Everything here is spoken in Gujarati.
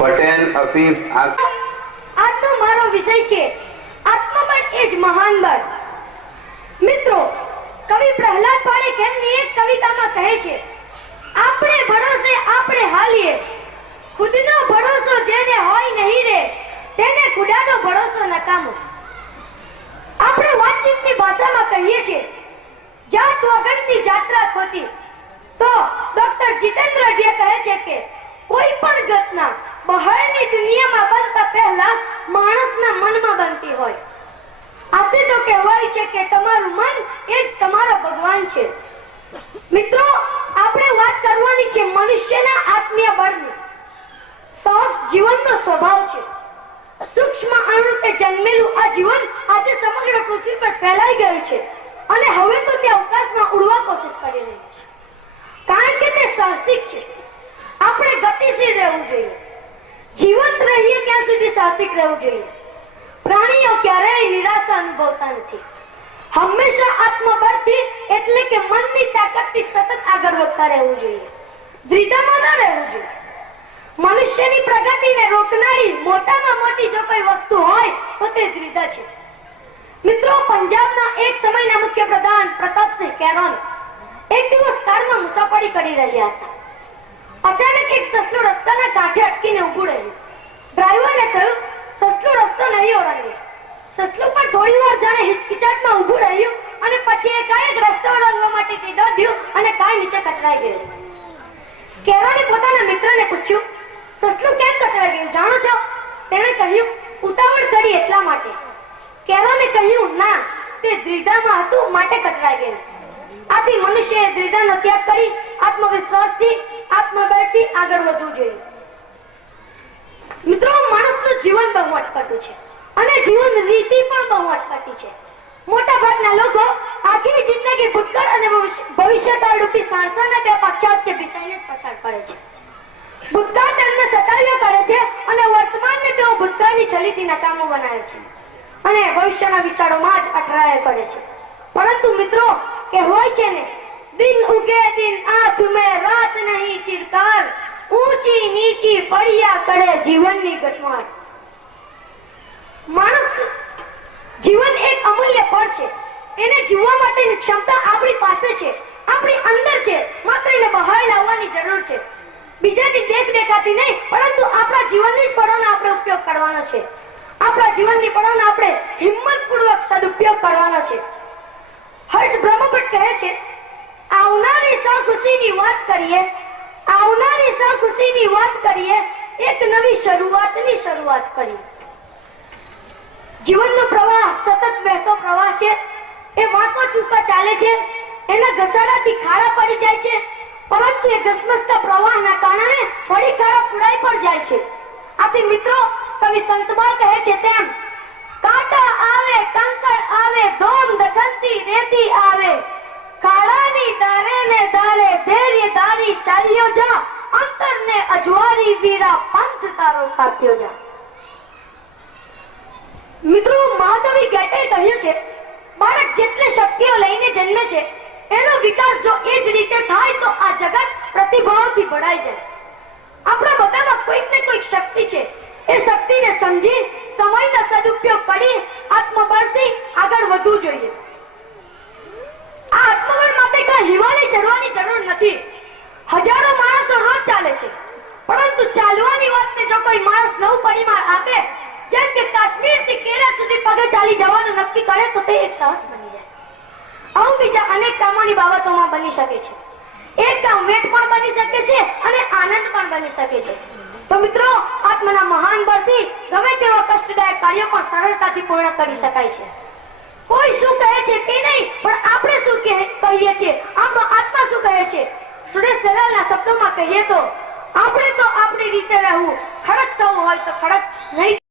પટેલ અફીફ આજનો મારો વિષય છે આત્મબળ એ જ મહાન બળ। મિત્રો, કવિ પ્રહલાદ પારેખની એક કવિતામાં કહે છે, આપણે ભરોસે આપણે હાલીએ, ખુદનો ભરોસો જેને હોય નહીં રે, તેને ખુદાનો ભરોસો નકામો। આપણે વાતચીતની ભાષામાં કહીએ છીએ, જાત વગરની જાત્રા ખોટી। તો ડોક્ટર જીતેન્દ્ર જે કહે છે કે કોઈ પણ ઘટના બહારની દુનિયામાં બનતા પહેલા માણસના મનમાં બનતી હોય। આથી તો કહેવાય છે કે તમારું મન એ જ તમારો ભગવાન છે। મિત્રો, આપણે વાત કરવાની છે મનુષ્યના આત્મીય બળની। સાહસ જીવનનો સ્વભાવ છે। સૂક્ષ્મ અણુથી જન્મેલું આ જીવન આજે સમગ્ર પૃથ્વી પર ફેલાઈ ગયું છે અને હવે તો તે અવકાશમાં ઉડવા કોશિશ કરી રહ્યું છે, કારણ કે તે સાહસિક છે। આપણે ગતિશીલ રહેવું જોઈએ, જીવંત રહીએ ત્યાં સુધી સાહસિક રહેવું જોઈએ। પ્રાણીઓ ક્યારેય નિરાશા અનુભવતા નથી, હંમેશા આત્મબળથી એટલે કે મનની તાકાતથી સતત આગળ વધતા રહેવું જોઈએ, દ્વિધામાં ન રહેવું જોઈએ। મનુષ્યની પ્રગતિને રોકનારી મોટામાં મોટી જો કોઈ વસ્તુ હોય તો તે દ્વિધા છે। મિત્રો, પંજાબના એક સમયના મુખ્યપ્રધાન પ્રતાપસિંહ કેરોન એક દિવસ કારમાં મુસાફરી કરી રહ્યા હતા। અચાનક એક સસલું રસ્તાના કાંઠે અટકીને ઊભું રહ્યું। ડ્રાઈવરને કહ્યું, સસલું રસ્તો નહીં ઓળંગે। સસલું પણ થોડી વાર જાણે હિચકિચાટમાં ઊભું રહ્યું અને પછી એકાએક રસ્તો ઓળંગવા માટે દોડ્યું અને કાર નીચે કચડાઈ ગયું। કેરોને પોતાના મિત્રને પૂછ્યું, સસલું કેમ કચડાઈ ગયું જાણો છો? તેણે કહ્યું, ઉતાવળ કરી એટલા માટે। કેરોને કહ્યું, ના, તે દ્વિધામાં હતું માટે કચડાઈ ગયું। આથી મનુષ્યએ દ્વિધાનો ત્યાગ કરી આત્મવિશ્વાસથી આત્મબળથી આગળ વધવું જોઈએ। મિત્રો, માણસનું જીવન બહુ અટપટું છે અને જીવન રીતિ પણ બહુ અટપટી છે। મોટા ભાગના લોકો આખી જિંદગી ભૂતકાળ અને ભવિષ્યકાળ રૂપી સાણસાના બે પાક્યા વચ્ચે ભીસાઈને પસાર કરે છે। ભૂતકાળ તેમને સતાવ્યા કરે છે અને વર્તમાનને તેઓ ભૂતકાળની છલીથી નકામો બનાવે છે અને ભવિષ્યના વિચારોમાં જ અટરાયા કરે છે। પરંતુ મિત્રો, કહેવાય છે ને, દિન ઉગે દિન આંખ મેં રાત નહીં ચિરકાર, ઊંચી નીચી ફળિયા કરે જીવનની ગટમાળ। માણસ જીવન એક અમૂલ્ય ફળ છે, એને જીવવા માટેની ક્ષમતા આપણી પાસે છે, આપણી અંદર છે, માત્ર એને બહાર લાવવાની જરૂર છે। બીજાની દેખ દેખાતી નહીં, પરંતુ આપણા જીવનની જ ફળોનો આપણે ઉપયોગ કરવાનો છે। આપણા જીવનની ફળોનો આપણે હિંમતપૂર્વક સદુપયોગ કરવાનો છે। હર્ષ બ્રહ્મભટ્ટ કહે છે, આવનારી સખુશીની વાત કરીએ, આવનારી સખુશીની વાત કરીએ, એક નવી શરૂઆતની શરૂઆત કરીએ। જીવનનો પ્રવાહ સતત વહેતો પ્રવાહ છે, એ વાંકો ચૂકા ચાલે છે, એના ઘસાડાથી ખાડા પડી જાય છે, પરંતુ એ ઘસમસતા પ્રવાહના કારણે ફરી ખાડા પુરાઈ પણ જાય છે। આથી મિત્રો, કવિ સંતબાળ કહે છે તેમ, કાંટા આવે, કંકર આવે, ધોમ ધખલતી રેતી આવે, કાળાની દારે ને દારે ધૈર્ય ધારી ચાલ્યો જા, અંતરને અજવારી વીરા પંથ તારો કાપ્યો જા। મિત્રો, મહાકવિ ગેટેએ કહ્યું છે, બાળક જેટલી શક્તિઓ લઈને જન્મે છે એનો વિકાસ જો એ જ રીતે થાય તો આ જગત પ્રતિભાવથી ભરાઈ જાય। આપણા બધામાં કોઈક ને કોઈક શક્તિ છે, એ શક્તિને સમજી સમયનો સદુપયોગ કરી આત્મબળથી આગળ વધવું જોઈએ। આ આત્મબળ માટે કઈ હિમાલય ચડવાની જરૂર નથી। હજારો માણસો રોજ ચાલે છે, પરંતુ ચાલવાની વાતને જો કોઈ માણસ નવું પરિમાણ આપે, જેમ કે કાશ્મીરથી કેરળ સુધી પગે ચાલી જવાનું નક્કી કરે, તો તે એક સાહસ બની જાય। આવું બીજા અનેક કામોની બાબતોમાં બની શકે છે। એક કામ વેઠ પણ બની શકે છે અને આનંદ પણ બની શકે છે। તો મિત્રો, આત્માના મહાન બળથી ગમે તેવા કષ્ટદાયક કાર્યો પણ સરળતાથી પૂર્ણ કરી શકાય છે। કોઈ શું કહે છે તે નહીં, પણ આપણે શું કહીએ છીએ, આપણો આત્મા શું કહે છે। સુરેશ દલાલના શબ્દોમાં કહીએ તો, આપણે તો આપણી રીતે રહેવું, ખડક થવું હોય તો ખડક નહીં